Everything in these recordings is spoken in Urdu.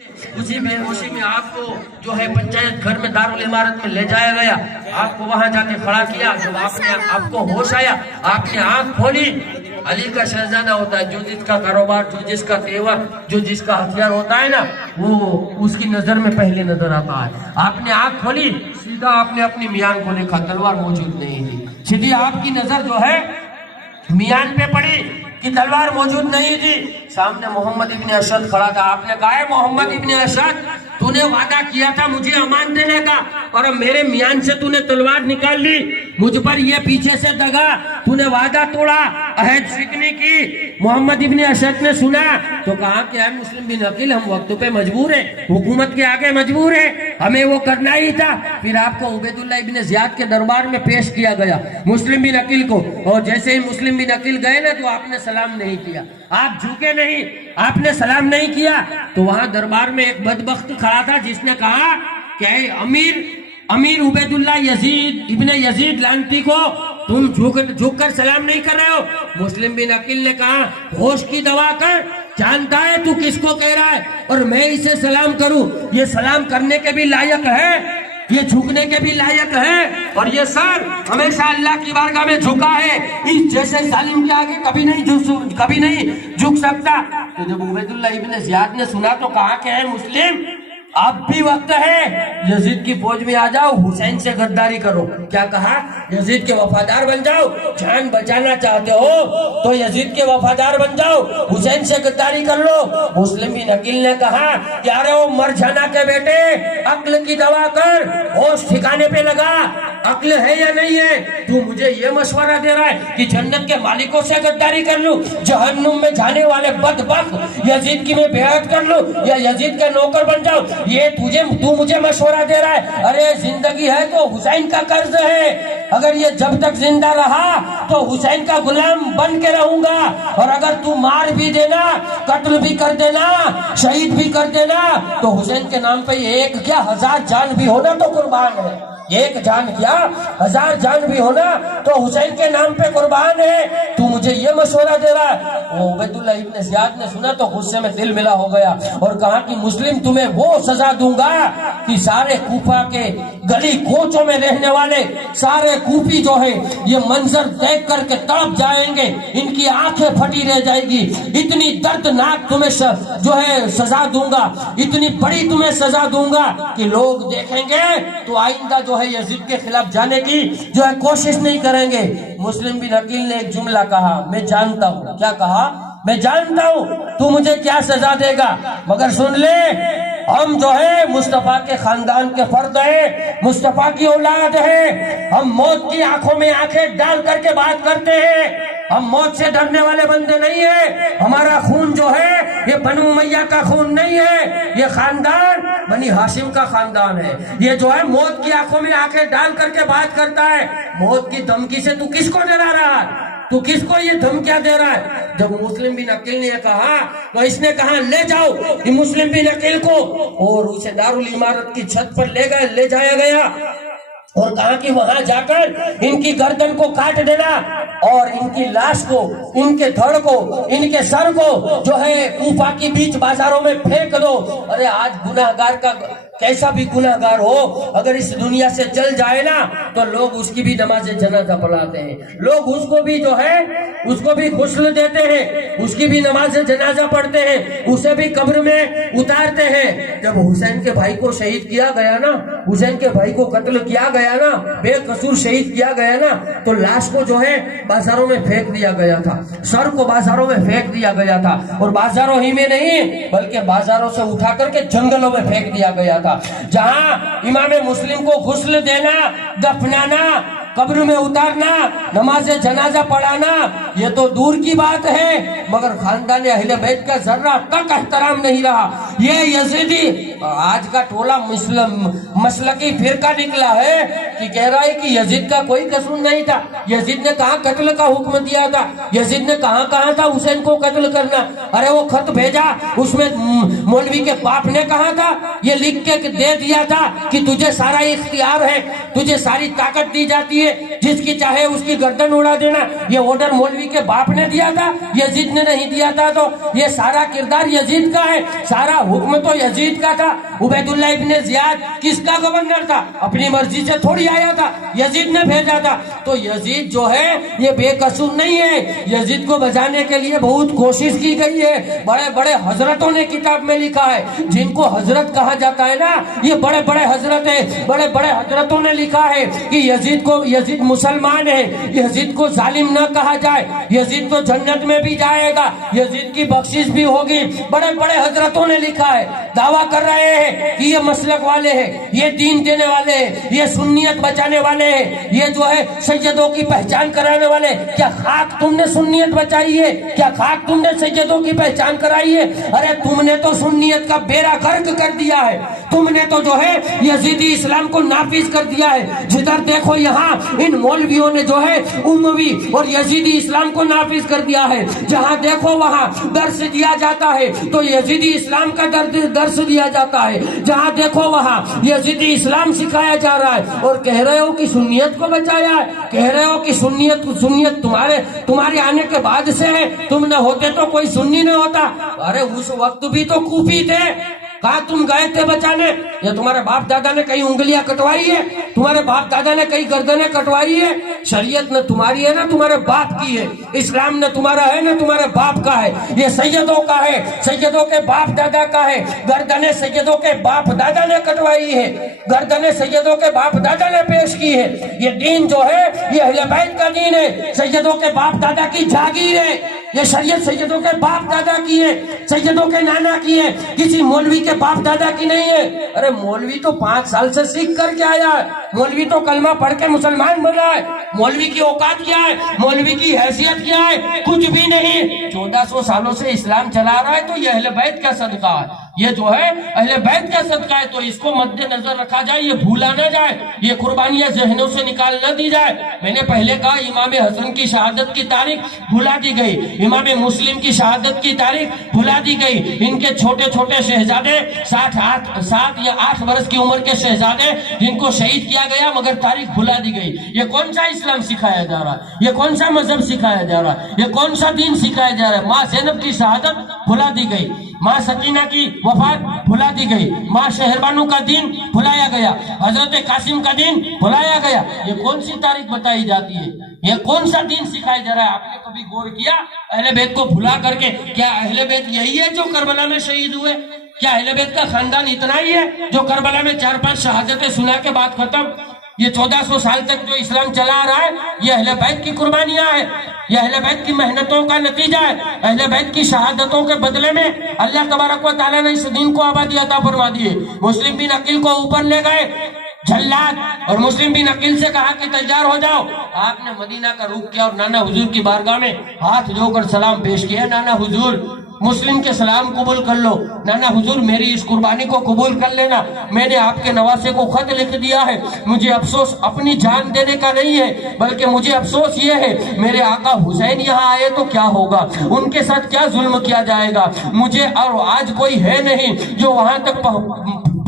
اسی میں آپ کو جو ہے پنچایت گھر میں دارالعمارت میں لے جایا گیا، آپ کو وہاں جا کے کھڑا کیا۔ جب آپ کو ہوش آیا، آپ نے آنکھ کھولی، علی کا شہزادہ ہوتا ہے، جو جس کا کاروبار، جو جس کا تیور، جو جس کا ہتھیار ہوتا ہے نا، وہ اس کی نظر میں پہلے نظر آتا ہے۔ آپ نے آنکھ کھولی، سیدھا آپ نے اپنی میان کو دیکھا، تلوار موجود نہیں تھی۔ سیدھی آپ کی نظر جو ہے میان پہ پڑی کہ تلوار موجود نہیں تھی۔ سامنے محمد ابن اشد کھڑا تھا۔ آپ نے کہا ہے محمد ابن اشد، تو نے وعدہ کیا تھا مجھے امان دینے کا، اور اب میرے میان سے تو نے تلوار نکال لی، مجھ پر یہ پیچھے سے دگا، تو نے وعدہ توڑا، عہد شکنی کی۔ محمد ابن اشد نے سنا تو کہا کہ اے مسلم بن عقیل، ہم وقت پہ مجبور ہیں، حکومت کے آگے مجبور ہیں، ہمیں وہ کرنا ہی تھا۔ پھر آپ کو عبید اللہ ابن زیاد کے دربار میں پیش کیا گیا، مسلم بن عقیل کو، اور جیسے ہی مسلم بن عقیل گئے نا تو آپ نے سلام نہیں کیا، آپ جھکے نہیں، آپ نے سلام نہیں کیا۔ تو وہاں دربار میں ایک بدبخت کھڑا تھا جس نے کہا کہ اے امیر عبید اللہ یزید ابن یزید لعنتی کو تم جھک کر سلام نہیں کر رہے ہو۔ مسلم بن عقیل نے کہا ہوش کی دوا کر، جانتا ہے تو کس کو کہہ رہا ہے، اور میں اسے سلام کروں، یہ سلام کرنے کے بھی لائق ہے، یہ جھکنے کے بھی لائق ہے، اور یہ سر ہمیشہ اللہ کی بارگاہ میں جھکا ہے، اس جیسے ظالم کے آگے کبھی نہیں جھک سکتا۔ تو جب عبید اللہ ابن زیاد نے سنا تو کہا کہ اے مسلم، اب بھی وقت ہے، یزید کی فوج میں آ جاؤ، حسین سے غداری کرو۔ کیا کہا؟ یزید کے وفادار بن جاؤ، جان بچانا چاہتے ہو تو یزید کے وفادار بن جاؤ، حسین سے غداری کر لو۔ مسلم بن عقیل نے کہا کہ ارے وہ مرجھانا کے بیٹے، عقل کی دوا کر، ہوش ٹھکانے پہ لگا، عقل ہے یا نہیں ہے؟ تو مجھے یہ مشورہ دے رہا ہے کہ جنت کے مالکوں سے غداری کر لوں، جہنم میں جانے والے بدبخت یزید کی میں بیعت کر لوں، یا یزید کا نوکر بن جاؤ، یہ تو مجھے مشورہ دے رہا ہے؟ ارے زندگی ہے تو حسین کا قرض ہے، اگر یہ جب تک زندہ رہا تو حسین کا غلام بن کے رہوں گا، اور اگر تو مار بھی دینا، قتل بھی کر دینا، شہید بھی کر دینا، تو حسین کے نام پہ ایک کیا 1000 جان بھی ہونا تو قربان ہے، ایک جان کیا 1000 جان بھی ہونا تو حسین کے نام پہ قربان ہے، تو مجھے یہ مشورہ دے رہا ہے۔ وہ عبید اللہ ابن زیاد نے سنا تو غصے میں دل ملا ہو گیا، اور کہا کہ مسلم تمہیں وہ سزا دوں گا کہ سارے کوفہ کے گلی کوچوں میں رہنے والے سارے کوفی جو ہے یہ منظر دیکھ کر کے تڑپ جائیں گے، ان کی آنکھیں پھٹی رہ جائے گی، اتنی دردناک تمہیں جو ہے سزا دوں گا، اتنی بڑی تمہیں سزا دوں گا کہ لوگ دیکھیں گے تو آئندہ جو ہے یزید کے خلاف جانے کی جو ہے کوشش نہیں کریں گے۔ مسلم بن عقیل نے ایک جملہ کہا، میں جانتا ہوں۔ کیا کہا؟ میں جانتا ہوں تو مجھے کیا سزا دے گا، مگر سن لے، ہم جو ہے مصطفیٰ کے خاندان کے فرد ہیں، مصطفیٰ کی اولاد ہیں، ہم موت کی آنکھوں میں آنکھیں ڈال کر کے بات کرتے ہیں، ہم موت سے ڈرنے والے بندے نہیں ہیں، ہمارا خون جو ہے یہ بنو امیہ کا خون نہیں ہے، یہ خاندان بنی ہاشم کا خاندان ہے، یہ جو ہے موت کی آنکھوں میں آنکھیں ڈال کر کے بات کرتا ہے۔ موت کی دھمکی سے تو کس کو ڈرا رہا ہے؟ تو کس کو یہ دھمکیاں دے رہا ہے؟ جب مسلم بن عقیل نے کہا تو اس نے کہا لے جاؤ کہ مسلم بن عقیل کو، اور اسے دارالعمارت کی چھت پر لے جایا گیا، اور کہا کہ وہاں جا کر ان کی گردن کو کاٹ دینا، اور ان کی لاش کو، ان کے دھڑ کو، ان کے سر کو جو ہے کوفہ کی بیچ بازاروں میں پھینک دو۔ ارے آج گناہگار کا کیسا بھی گناہگار ہو اگر اس دنیا سے چل جائے نا تو لوگ اس کی بھی نماز جنازہ پڑھاتے ہیں، لوگ اس کو بھی جو ہے اس کو بھی غسل دیتے ہیں، اس کی بھی نماز جنازہ پڑھتے ہیں، اسے بھی قبر میں اتارتے ہیں۔ جب حسین کے بھائی کو شہید کیا گیا نا، حسین کے بھائی کو قتل کیا گیا نا، بے قصور شہید کیا گیا نا، تو لاش کو جو ہے بازاروں میں پھینک دیا گیا تھا، سر کو بازاروں میں پھینک دیا گیا تھا، اور بازاروں ہی میں نہیں بلکہ بازاروں سے اٹھا کر کے جنگلوں میں پھینک دیا گیا تھا، جہاں امام مسلم کو غسل دینا، دفنانا، قبر میں اتارنا، نماز جنازہ پڑھانا یہ تو دور کی بات ہے، مگر خاندان اہل بیت کا ذرہ تک احترام نہیں رہا۔ یہ یزیدی آج کا ٹولہ مسلکی فرقہ نکلا ہے کہ کہہ رہا ہے کہ یزید کا کوئی قصور نہیں تھا، یزید نے کہاں قتل کا حکم دیا تھا، یزید نے کہاں تھا حسین کو قتل کرنا؟ ارے وہ خط بھیجا، اس میں مولوی کے باپ نے کہا تھا، یہ لکھ کے دے دیا تھا کہ تجھے سارا اختیار ہے، تجھے ساری طاقت دی جاتی ہے، جس کی چاہے اس کی گردن اڑا دینا، یہ آرڈر مولوی کے باپ نے دیا تھا، یزید نے نہیں دیا تھا۔ تو یہ سارا کردار یزید کا ہے، سارا حکم تو یزید کا تھا۔ عبید اللہ ابن زیاد کس کا گورنر تھا؟ اپنی مرضی سے تھوڑی آیا تھا، یزید نے بھیجا تھا۔ تو یزید جو ہے یہ بے قصور نہیں ہے، یزید کو بچانے کے لیے بہت کوشش کی گئی ہے۔ بڑے بڑے حضرتوں نے کتاب میں لکھا ہے، جن کو حضرت کہا جاتا ہے نا، یہ بڑے بڑے حضرت ہیں، بڑے بڑے حضرتوں نے لکھا ہے کہ یزید مسلمان ہے، یزید کو ظالم نہ کہا جائے، یزید تو جنت میں بھی جائے گا، یزید کی بخشش بھی ہوگی۔ بڑے بڑے حضرتوں نے لکھا ہے، دعویٰ کر رہے ہیں کہ یہ مسلک والے ہیں، یہ دین دینے والے ہیں، یہ سنیت بچانے والے ہیں، یہ جو ہے سیدوں کی پہچان کرانے والے۔ کیا خاک تم نے سنیت بچائی ہے؟ کیا خاک تم نے سیدوں کی پہچان کرائی ہے؟ ارے تم نے تو سنیت کا بیڑا غرق کر دیا ہے، تم نے تو جو ہے یزیدی اسلام کو نافذ کر دیا ہے۔ جدھر دیکھو یہاں ان مولویوں نے جو ہے اموی اور یزیدی اسلام کو نافذ کر دیا ہے، جہاں دیکھو وہاں درس دیا جاتا ہے تو یزیدی اسلام کا درس دیا جاتا ہے، جہاں دیکھو وہاں یزیدی اسلام سکھایا جا رہا ہے، اور کہہ رہے ہو کہ سنیت کو بچایا ہے، کہہ رہے ہو کہ سنیت تمہارے آنے کے بعد سے ہے، تم نہ ہوتے تو کوئی سنی نہ ہوتا۔ ارے اس وقت بھی تو کوفی تھے، کہاں تم گئے تھے بچانے؟ یا تمہارے باپ دادا نے کئی انگلیاں کٹوائی ہے؟ تمہارے باپ دادا نے کئی گردنیں کٹوائی ہے؟ شریعت نہ تمہاری ہے نہ تمہارے باپ کی ہے، اسلام نہ تمہارا ہے نہ تمہارے باپ کا ہے، یہ سیدوں کا ہے، سیدوں کے باپ دادا کا ہے۔ گردنیں سیدوں کے باپ دادا نے کٹوائی ہے، گردنیں سیدوں کے باپ دادا نے پیش کی ہے۔ یہ دین جو ہے یہ اہل بیت کا دین ہے، سیدوں کے باپ دادا کی جاگیر ہے، یہ شریعت سیدوں کے باپ دادا کی ہے، سیدوں کے نانا کی ہے، کسی مولوی کے باپ دادا کی نہیں ہے۔ ارے مولوی تو 5 سال سے سیکھ کر کے آیا ہے، مولوی تو کلمہ پڑھ کے مسلمان بنا ہے، مولوی کی اوقات کیا ہے، مولوی کی حیثیت کیا ہے؟ کچھ بھی نہیں۔ 1400 سالوں سے اسلام چلا رہا ہے تو یہ اہل بیت کا صدقہ ہے، یہ جو ہے اہل بیت کا صدقہ ہے، تو اس کو مد نظر رکھا جائے، یہ بھولا نہ جائے، یہ قربانیاں ذہنوں سے نکال نہ دی جائے۔ میں نے پہلے کہا امام حسن کی شہادت کی تاریخ بھلا دی گئی، امام مسلم کی شہادت کی تاریخ بھلا دی گئی، ان کے چھوٹے چھوٹے شہزادے 7 یا 8 برس کی عمر کے شہزادے جن کو شہید کیا گیا، مگر تاریخ بھلا دی گئی۔ یہ کون سا اسلام سکھایا جا رہا ہے؟ یہ کون سا مذہب سکھایا جا رہا ہے؟ یہ کون سا دین سکھایا جا رہا ہے؟ ماں زینب کی شہادت بھلا دی گئی، ماں سکینہ کی وفات بھلا دی گئی، ماں شہربانو کا دین بھلایا گیا، حضرت قاسم کا دین بھلایا گیا۔ یہ کون سی تاریخ بتائی جاتی ہے؟ یہ کون سا دین سکھایا جا رہا ہے؟ آپ نے کبھی غور کیا اہل بیت کو بھلا کر کے؟ کیا اہل بیت یہی ہے جو کربلا میں شہید ہوئے؟ کیا اہل بیت کا خاندان اتنا ہی ہے جو کربلا میں 4-5 شہادتیں سنا کے بعد ختم؟ یہ 1400 سال تک جو اسلام چلا آ رہا ہے یہ اہل بیت کی قربانیاں ہیں، یہ اہل بیت کی محنتوں کا نتیجہ ہے، اہل بیت کی شہادتوں کے بدلے میں اللہ تبارک و تعالیٰ نے اس دین کو آبادی عطا فرما دی ہے۔ مسلم بن عقیل کو اوپر لے گئے جلاد، اور مسلم بن عقیل سے کہا کہ تیار ہو جاؤ۔ آپ نے مدینہ کا رخ کیا اور نانا حضور کی بارگاہ میں ہاتھ جوڑ کر سلام پیش کیا، نانا حضور مسلم کے سلام قبول کر لو، نانا حضور میری اس قربانی کو قبول کر لینا، میں نے آپ کے نواسے کو خط لکھ دیا ہے، مجھے افسوس اپنی جان دینے کا نہیں ہے، بلکہ مجھے افسوس یہ ہے میرے آقا حسین یہاں آئے تو کیا ہوگا، ان کے ساتھ کیا ظلم کیا جائے گا، مجھے اور آج کوئی ہے نہیں جو وہاں تک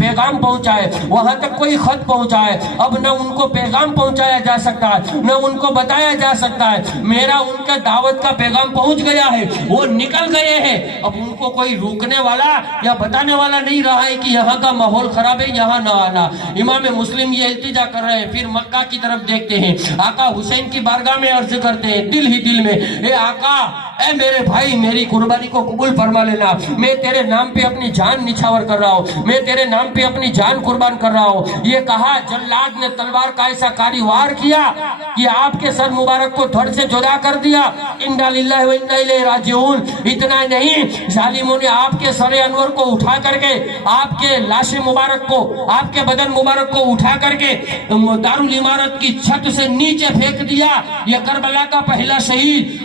پیغام پہنچائے، وہاں تک کوئی خط پہنچائے، اب نہ ان کو پیغام پہنچایا جا سکتا ہے نہ ان کو بتایا جا سکتا ہے، میرا ان کا دعوت کا پیغام پہنچ گیا ہے، وہ نکل گئے ہیں، اب ان کو کوئی روکنے والا یا بتانے والا نہیں رہا ہے کہ یہاں کا ماحول خراب ہے یہاں نہ آنا۔ امام مسلم یہ التجا کر رہے ہیں، پھر مکہ کی طرف دیکھتے ہیں، آقا حسین کی بارگاہ میں عرض کرتے ہیں دل ہی دل میں، اے آقا اے میرے بھائی میری قربانی کو قبول فرما لینا، میں تیرے نام پہ اپنی جان نچھاور کر رہا ہوں، میں تیرے نام پہ اپنی جان قربان کر رہا ہوں۔ یہ کہا جلاد نے تلوار کا ایسا کاری وار کیا کہ آپ کے سر مبارک کو دھڑ سے جدا کر دیا، انا للہ و انا الیہ راجعون۔ اتنا نہیں، ظالموں نے آپ کے سر انور کو اٹھا کر کے، آپ کے لاش مبارک کو، آپ کے بدن مبارک کو اٹھا کر کے دارالعمارت کی چھت سے نیچے پھینک دیا۔ یہ کربلا کا پہلا شہید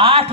8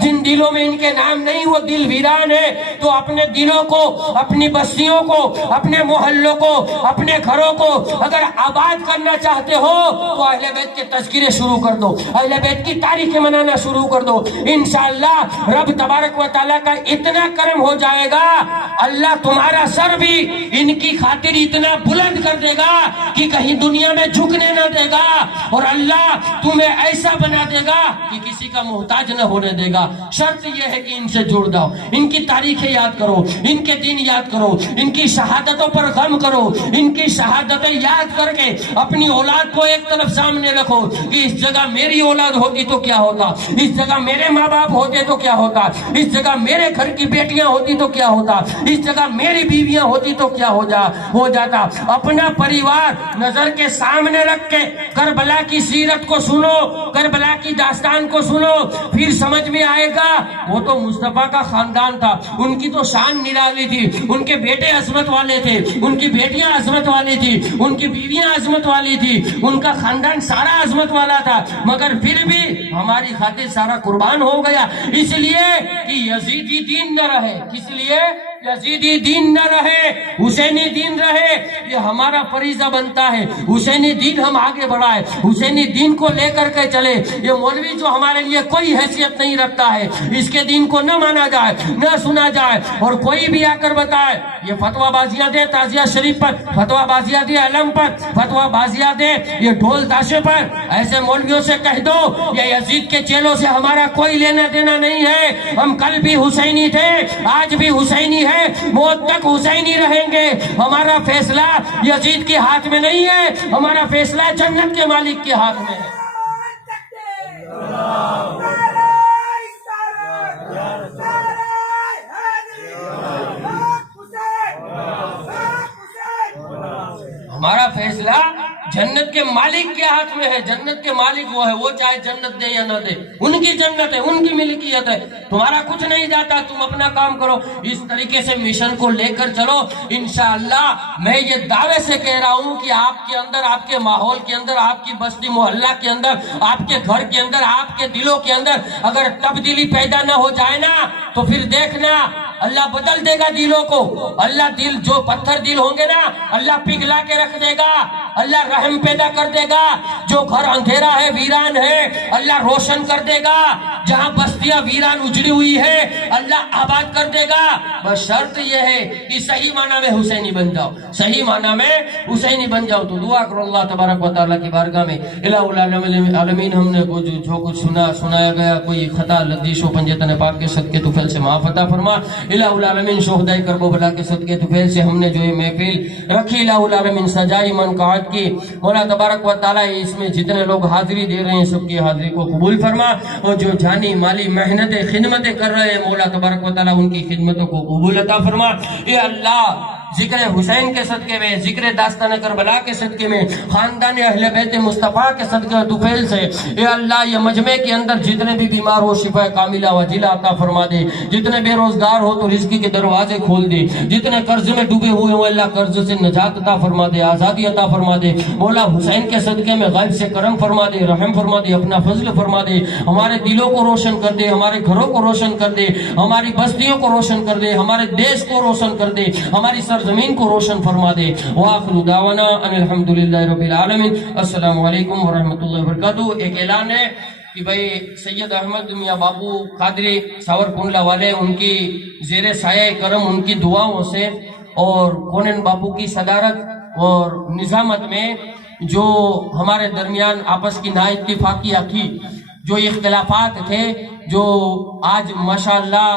جن دلوں میں ان کے نام نہیں وہ دل ویران ہے۔ تو اپنے دلوں کو، اپنی بستیوں کو، اپنے محلوں کو، اپنے گھروں کو اگر آباد کرنا چاہتے ہو تو اہل بیت کے تذکرے شروع کر دو، اہل بیت کی تاریخیں منانا شروع کر دو۔ انشاءاللہ رب تبارک و تعالیٰ کا اتنا کرم ہو جائے گا، اللہ تمہارا سر بھی ان کی خاطر اتنا بلند کر دے گا کہ کہیں دنیا میں جھکنے نہ دے گا، اور اللہ تمہیں ایسا بنا دے گا کہ کسی کا محتاج نہ ہونے دے گا۔ شرط یہ ہے کہ ان سے جڑ جاؤ، ان کی تاریخیں یاد کرو، ان کے دین یاد کرو، ان کی شہادتوں پر غم کرو، ان کی شہادتیں یاد کر کے اپنی اولاد کو ایک طرف سامنے رکھو کہ اس جگہ میری اولاد ہوتی تو کیا ہوتا، اس جگہ میرے ماں باپ ہوتے تو کیا ہوتا، اس جگہ میرے گھر کی بیٹیاں ہوتی تو کیا ہوتا، اس جگہ میری بیویاں ہوتی تو کیا ہو جاتا۔ اپنا پریوار نظر کے سامنے رکھ کے کربلا کی سیرت کو سنو، کربلا کی داستان کو سنو، پھر سمجھ میں آئے گا وہ تو مصطفیٰ کا خاندان تھا، ان کی تو شان نرالی تھی، ان کے بیٹے عظمت والے تھے، ان کی بیٹیاں عظمت والی تھی، ان کی بیویاں عظمت والی تھی، ان کا خاندان سارا عظمت والا تھا، مگر پھر بھی ہماری خاطر سارا قربان ہو گیا، اس لیے کہ یزیدی دین نہ رہے، اس لیے یزیدی دین نہ رہے، حسینی دین رہے۔ یہ ہمارا فریضہ بنتا ہے، حسینی دین ہم آگے بڑھائے، حسینی دین کو لے کر کے چلے۔ یہ مولوی جو ہمارے لیے کوئی حیثیت نہیں رکھتا ہے، اس کے دین کو نہ مانا جائے، نہ سنا جائے، اور کوئی بھی آ کر بتائے یہ فتویٰ بازیاں دے تعزیہ شریف پر، فتویٰ بازیاں دے علم پر، فتویٰ بازیاں دے یہ ڈھول تاشے پر، ایسے مولویوں سے کہہ دو یہ یزید کے چیلوں سے ہمارا کوئی لینا دینا نہیں ہے، ہم کل بھی حسینی تھے، آج بھی حسینی ہے، موت تک حسینی رہیں گے، ہمارا فیصلہ یزید کے ہاتھ میں نہیں ہے، ہمارا فیصلہ جنت کے مالک کے ہاتھ میں ہے۔ ہمارا فیصلہ جنت کے مالک کے ہاتھ میں ہے، جنت کے مالک وہ ہے، وہ چاہے جنت دے یا نہ دے، ان کی جنت ہے، ان کی ملکیت ہے، تمہارا کچھ نہیں جاتا، تم اپنا کام کرو۔ اس طریقے سے مشن کو لے کر چلو، انشاءاللہ میں یہ دعوے سے کہہ رہا ہوں کہ آپ کے اندر، آپ کے ماحول کے اندر، آپ کی بستی محلہ کے اندر، آپ کے گھر کے اندر، آپ کے دلوں کے اندر اگر تبدیلی پیدا نہ ہو جائے نا تو پھر دیکھنا اللہ بدل دے گا دلوں کو، اللہ دل جو پتھر دل ہوں گے نا اللہ پگھلا کے رکھ دے گا، اللہ رحم پیدا کر دے گا، جو گھر اندھیرا ہے ویران ہے اللہ روشن کر دے گا، جہاں بستیاں ویران اجڑی ہوئی ہے اللہ آباد کر دے گا، بس شرط یہ ہے کہ صحیح معنی میں حسینی بن جاؤ، صحیح معنی میں حسینی بن جاؤ۔ تو دعا کرو اللہ تبارک و تعالیٰ کی بارگاہ میں، الہ العالمین ہم نے جو کچھ سنایا گیا کوئی خطا لدیش و پنجتن پاک کے صدقے طفیل سے معاف عطا فرما، الہ العالمین شہدائے کرب و بلا کے صدقے طفیل سے ہم نے جو یہ محفل رکھی الہ العالمین سجائی من قاعد کی، مولا تبارک و تعالیٰ اس میں جتنے لوگ حاضری دے رہے ہیں سب کی حاضری کو قبول فرما، اور جو جانی مالی محنت خدمتیں کر رہے ہیں مولا تبارک و تعالیٰ ان کی خدمتوں کو قبول عطا فرما۔ اے اللہ ذکر حسین کے صدقے میں، ذکر داستان کربلا کے صدقے میں، خاندان اہل بیت مصطفیٰ کے صدقے طفیل سے اے اللہ یہ مجمع کے اندر جتنے بھی بیمار ہو شفا کاملہ وجیلہ عطا فرما دے، جتنے بے روزگار ہو تو رزق کے دروازے کھول دے، جتنے قرض میں ڈوبے ہوئے ہو اللہ قرض سے نجات عطا فرما دے، آزادی عطا فرما دے، مولا حسین کے صدقے میں غیب سے کرم فرما دے، رحم فرما دے، اپنا فضل فرما دے، ہمارے دلوں کو روشن کر دے، ہمارے گھروں کو روشن کر دے، ہماری بستیوں کو روشن کر دے، ہمارے دیش کو روشن کر دے، ہماری زمین کو روشن فرما دے۔ وآخر دعوانا ان الحمدللہ رب العالمین۔ السلام علیکم ورحمۃ اللہ وبرکاتہ۔ ایک اعلان ہے کہ بھئی سید احمد میاں بابو قادری ساور کنڈلا والے ان کی زیر سایہ کرم ان کی دعاؤں سے اور کونین بابو کی صدارت اور نظامت میں جو ہمارے درمیان آپس کی نا اتفاقیہ تھی، جو اختلافات تھے، جو آج ماشاءاللہ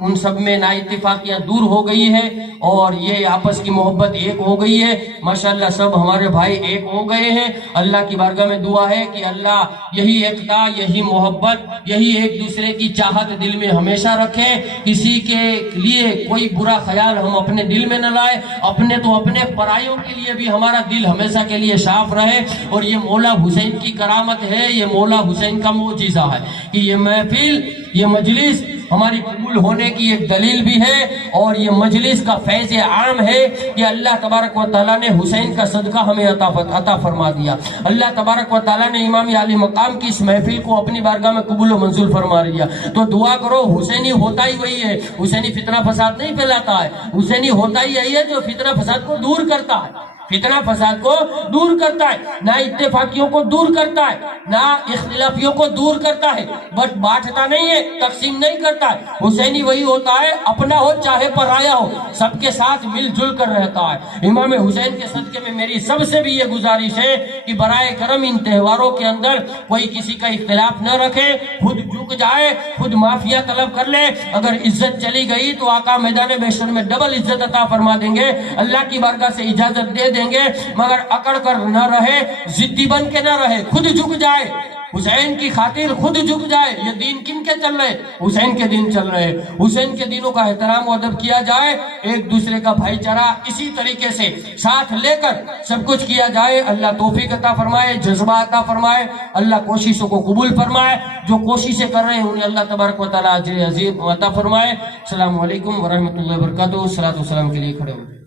ان سب میں نا اتفاقیاں دور ہو گئی ہے اور یہ آپس کی محبت ایک ہو گئی ہے، ماشاءاللہ سب ہمارے بھائی ایک ہو گئے ہیں۔ اللہ کی بارگاہ میں دعا ہے کہ اللہ یہی ایکتا، یہی محبت، یہی ایک دوسرے کی چاہت دل میں ہمیشہ رکھے، کسی کے لیے کوئی برا خیال ہم اپنے دل میں نہ لائے، اپنے تو اپنے پرائیوں کے لیے بھی ہمارا دل ہمیشہ کے لیے صاف رہے۔ اور یہ مولا حسین کی کرامت ہے، یہ مولا حسین کا معجزہ ہے کہ یہ محفل، یہ مجلس ہماری قبول ہونے کی ایک دلیل بھی ہے، اور یہ مجلس کا فیض عام ہے کہ اللہ تبارک و تعالیٰ نے حسین کا صدقہ ہمیں عطا فرما دیا. اللہ تبارک و تعالیٰ نے امام علی مقام کی اس محفل کو اپنی بارگاہ میں قبول و منظور فرما لیا. تو دعا کرو، حسینی ہوتا ہی وہی ہے، حسینی فتنہ فساد نہیں پھیلاتا ہے، حسینی ہوتا ہی یہی ہے جو فتنہ فساد کو دور کرتا ہے، فتنہ فساد کو دور کرتا ہے، نہ اتفاقیوں کو دور کرتا ہے، نہ اختلافیوں کو دور کرتا ہے، بٹ بانٹتا نہیں ہے، تقسیم نہیں کرتا ہے. حسینی وہی ہوتا ہے، اپنا ہو چاہے پرایا ہو، سب کے ساتھ مل جل کر رہتا ہے. امام حسین کے صدقے میں میری سب سے بھی یہ گزارش ہے کہ برائے کرم ان تہواروں کے اندر کوئی کسی کا اختلاف نہ رکھے، خود جھک جائے، خود معافیہ طلب کر لے. اگر عزت چلی گئی تو آقا میدان محشر میں ڈبل عزت عطا فرما دیں گے، اللہ کی بارگاہ سے اجازت دے دیں گے، مگر اکڑ کر نہ رہے، ضدی بن کے نہ رہے، خود جھک جائے، حسین کی خاطر خود جھک جائے. یہ دین کن کے چل رہے؟ حسین کے دین چل رہے. حسین کے دینوں کا احترام و ادب کیا جائے، ایک دوسرے کا بھائی چارہ اسی طریقے سے ساتھ لے کر سب کچھ کیا جائے. اللہ توفیق عطا فرمائے، جذبہ عطا فرمائے، اللہ کوششوں کو قبول فرمائے. جو کوششیں کر رہے ہیں انہیں اللہ تبارک و تعالیٰ اجر عظیم عطا فرمائے. السلام علیکم ورحمۃ اللہ وبرکاتہ. صلاۃ و سلام کے لیے کھڑے ہوں.